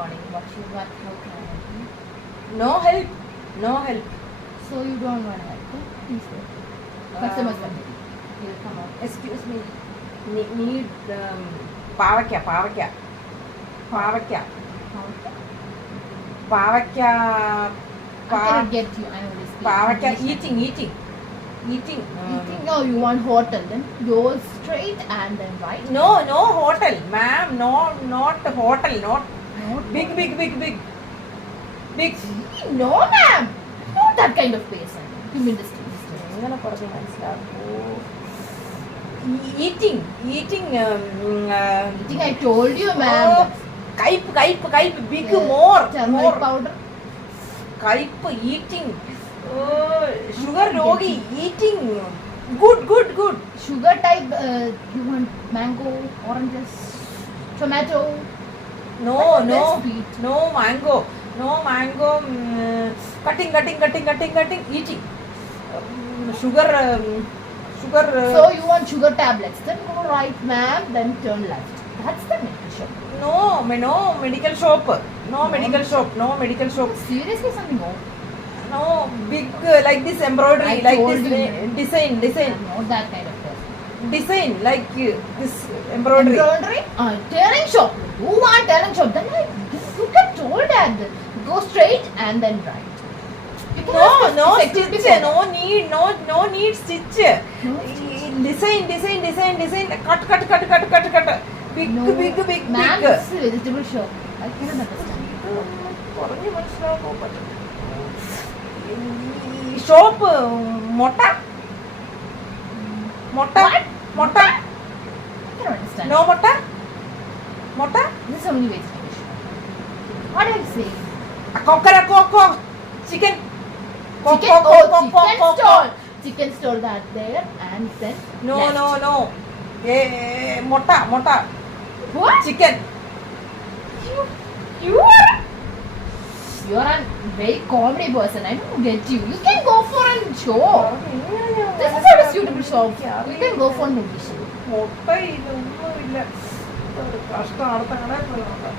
morning. What how can I help you? No help. No help. So you don't want help? Huh? Please wait. Customers coming. He'll come out. Excuse me. Need പാവയ്ക്ക പാവയ്ക്ക പാവയ്ക്ക Okay. പാവയ്ക്ക I cannot get you. I only speak പാവയ്ക്ക English. eating. You think no, you want hotel then? Go straight and then right. No hotel, ma'am. No, not hotel. Not Not big. No, ma'am. Not that kind of person. Give me this thing. എങ്ങനെ പറഞ്ഞ് മനസ്സിലാക്കൂ? Eating. I think I told you, ma'am. കയ്പ് big more. Turmeric powder. കയ്പ് eating. Sugar രോഗി eating. Good. Sugar type. You want mango, oranges, tomato. No sweet. No mango. Cutting eating. Sugar. So you want sugar tablets? Then go right, ma'am. Then turn left. That's the medical shop. No medical shop. No medical shop. Seriously, something more. No big like this embroidery, I like told this you. design. Not that kind of person. Design like this embroidery. Tailoring shop. Who want tailoring shop? Then you can told that. Go straight and then right. You can ask No for stitch. before. No need stitch. No Design. Cut. Big. Ma'am, this is a vegetable shop. I cannot understand. പറഞ്ഞ് മനസ്സിലാക്കാൻ പറ്റും. ഈ shop മുട്ട I cannot understand. No മുട്ട This is only vegetable shop. What are you saying? കൊക്കോ chicken Chicken stall that there and then No. മുട്ട What? Chicken You are a very comedy person. I don't get you. You can go for a show. This is not a suitable shop. You can go for nutrition. മുട്ട ഇതൊന്നുമില്ല. കഷ്ടം അടുത്ത കടയിൽ പോയി നോക്കാം.